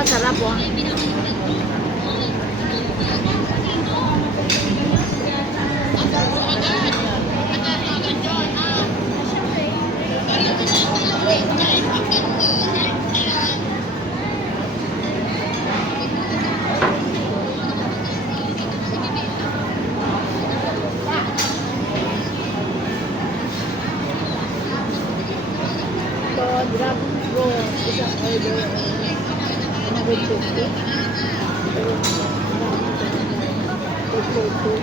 Oh, sarap oh. Ito, dragon fruit. Isang order. Good 50. Good 40.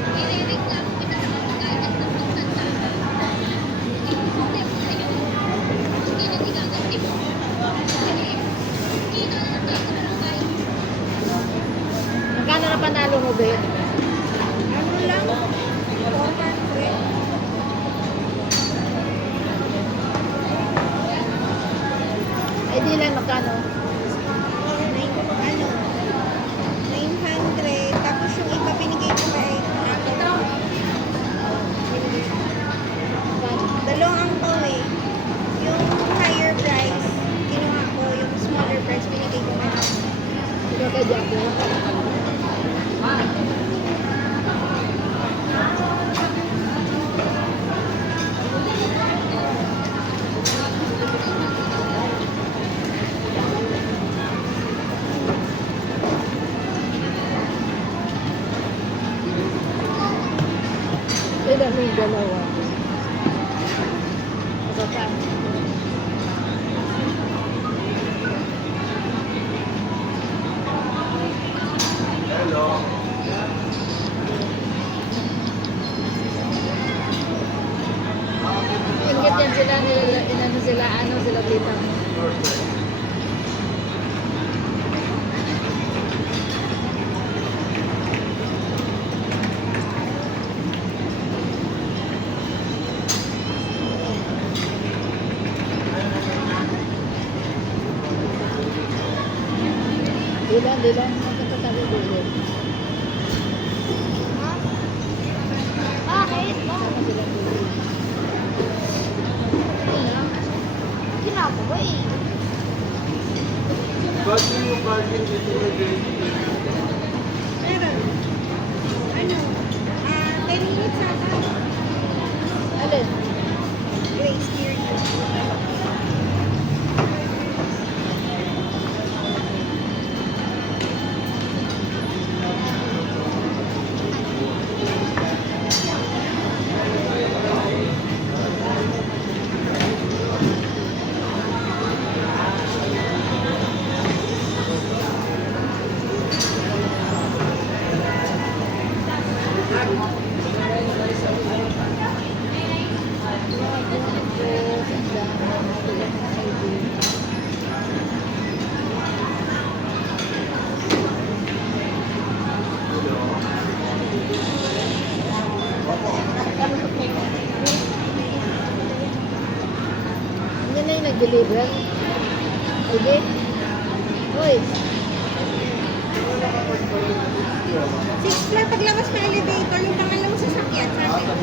Magkano na panalo mo, be? Ano lang? 400. Ay, di lang magkano? Ano? 900. Tapos yung iba binigay ko kay Magkano? dalawang angko eh. Yung higher price, kinuha ko. Yung smaller price, binigay ko kay Ito kay Jaco. Ito na yung dalawa. Ito pa. Ingit yan sila, inano sila, ano sila tita mo. Dilan, magkakatabi dito. Bakit? Sama sila dito. Ito na. Ginagawa eh. Meron. Ano? 10 minutes ata. Alin? Grace period. Hindi na yung nag-deliver. Hindi. Uy. 6 flat, paglabas ng elevator, yung pangalawang sasakyan sa atin.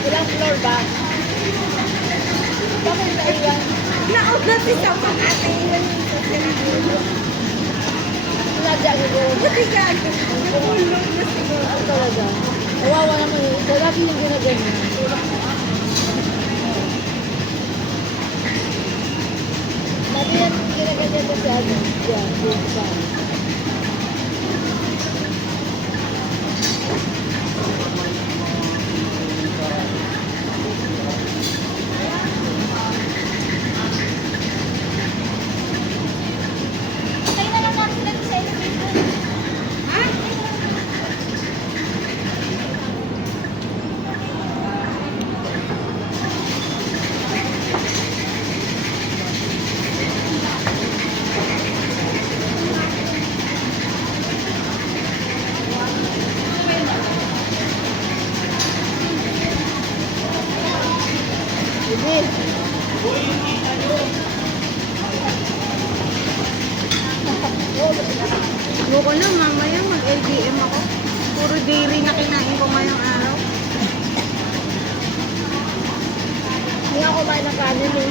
Ilang floor ba? Bakit na iwan? Nauna si sa mga ate. Sinadya ko. Buti ka. Nahulog na siguro. Ano talaga? Kawawa naman yun. Ito lagi yung ginaganyan. Ano yan, ginaganyan na si ano? Yan, yung isa. Kaya na lang natin sila sa elevator. Ha? Sige. Buko na, mamaya mag-LBM ako. Puro dairy na kinain ko ngayong araw. Hindi ako kumain ng kanin eh.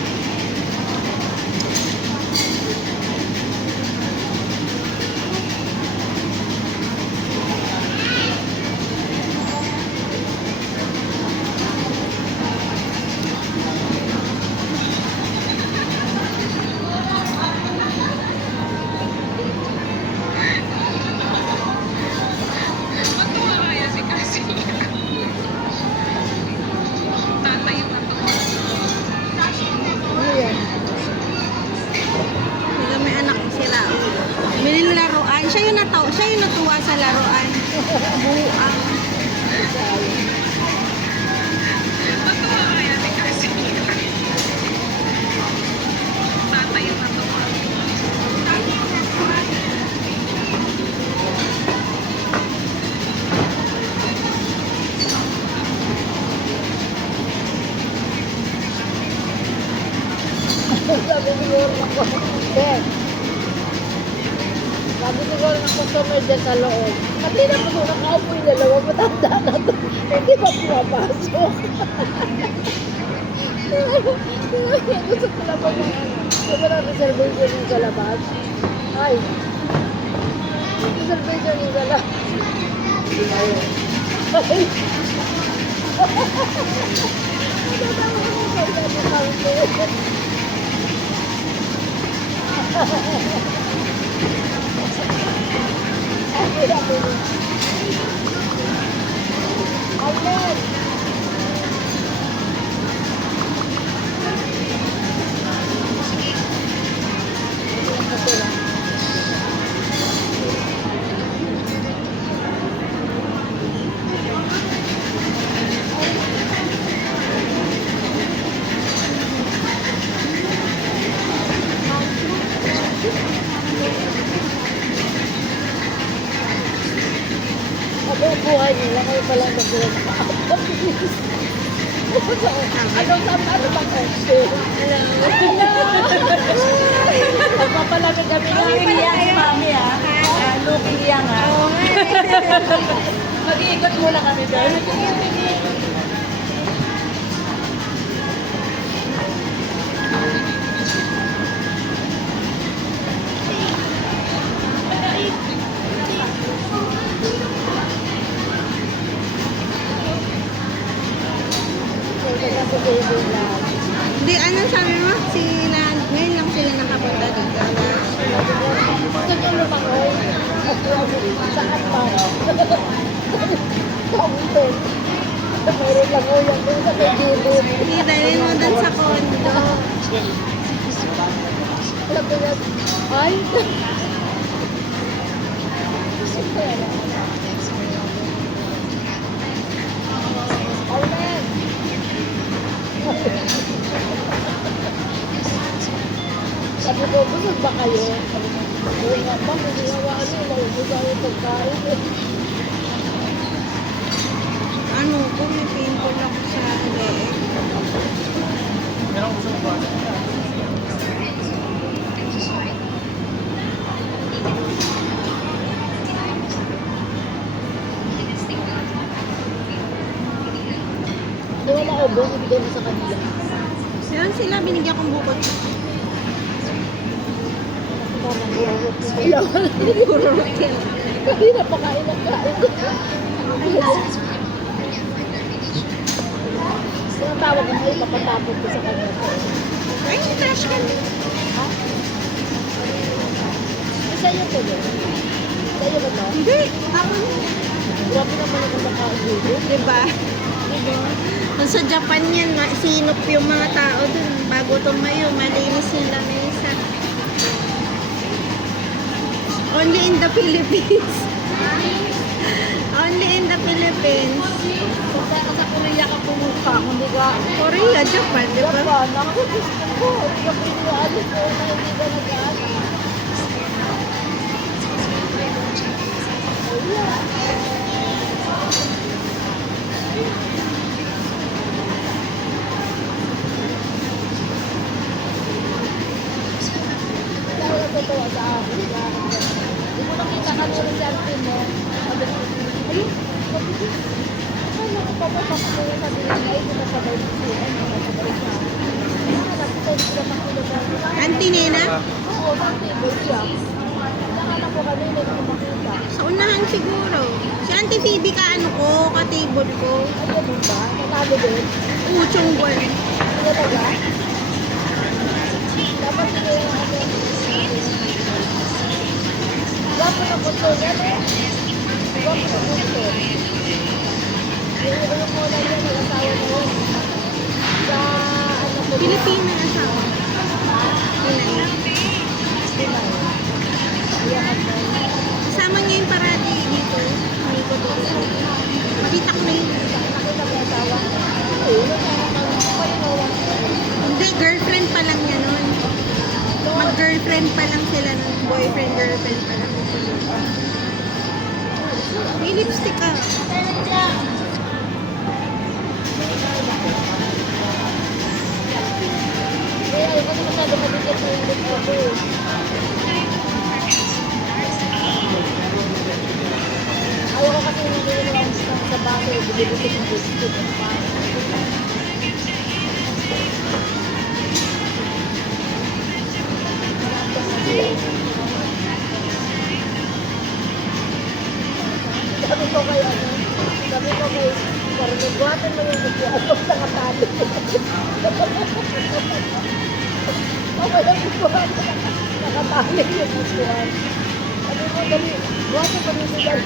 Ano yan? Sila may anak si Raul. Binili laruan. Siya yung natuwa sa laruan. Buang. Sabi siguro ng customer. Sabi siguro ng customer dyan sa loob. Kanina pa kung nakaupo yung dalawa, matanda na to. Hindi ba pumapasok? Gusto ko lang ba mga ano? Sabi na reservation yung sa labas. Ay, reservation yung sa labas. Ay. Natatawa ko sa counter. Amen. Ako ang buhay nila, kayo pala nagdala sa kaabot. Ano bang question? Hello. Pagpapalamig kami na. Looking young si Mami ah. Looking young ah. Mag-iikot muna kami doon. Hindi, ano sabi mo? Ngayon lang sila nakapunta dito. Gusto nyo lumangoy? Saan pa? Fountain. Mayroon lang o yan doon sa may gilid. Hindi, dahil mo doon sa condo. Alam ko yan. Ay! Amen! Sabi ko, busog ba kayo? Oo nga ba, hindi nga ano, maubos ako yung pagkain. Ano ko, may pimple ako sa leeg. Hindi mo maubos, ibigay mo sa kanila. Yun sila, binigyan kong bukod. Parang burot na sila. Burot yan. Hindi na pakain ng kain. Yung tawag mo ay papatapon ko sa kanya. Ay, trash can. Ha? Sa'yo to din. Sa'yo ba to? Hindi, ako na. Grabe naman ako nakaubo. Diba? Kung sa Japan yan, sinop yung mga tao dun. Bago tumayo, malinis yung lamesa. Only in the Philippines. Only in the Philippines. Kung sa Korea ka pumunta, hindi ka... Korea, Japan, di ba? Japan, ako gusto ko. Hindi ka pinialis ko na hindi ka nag-aala. Hindi ako natutuwa sa akin. Hindi mo nakita kanina si Auntie mo. Sabi ko, ayun, sabi ko, akala ko pa ba sabi niya ay, hindi na sabay ko siya. Ano, sabay siya. Akala ko tayo sila makilala. Auntie Nena? Oo, sa table siya. Nakala ko kanina, hindi ko makita. Sa unahan siguro. Si Auntie Phoebe ka ano ko, ka-table ko. Ay, ganun ba? Nanalo din? Uchong buwan. Ano talaga? Dapat hindi yung ano. Gwapo na po ito. Gwapo na po ito. Yung muna niya, nag-asawa na yun. Sa ano po. Pilipina na siya. Pinay. Pinay. Ayan at Kasama niya yung parati dito. Hindi ko dito. Makita ko na yun. nakita mo yung asawa. Oo, Hindi, girlfriend pa lang niya nun. Mag-girlfriend pa lang sila nun. Boyfriend, girlfriend pa lang. May lipstick ka. Kaya ayaw ko masyado mabigat na yung lip ko. Ayaw ko kasi hindi yung lang sa baso. Bibibitik yung biscuit. Sabi ko kay ano, sabi ko kay Carmen, buhatan mo yung buti. Ako sa katali. Okay lang yung buhatan. Nakatali yung butuan. Sabi ko, dali, buhatan mo yung butuan.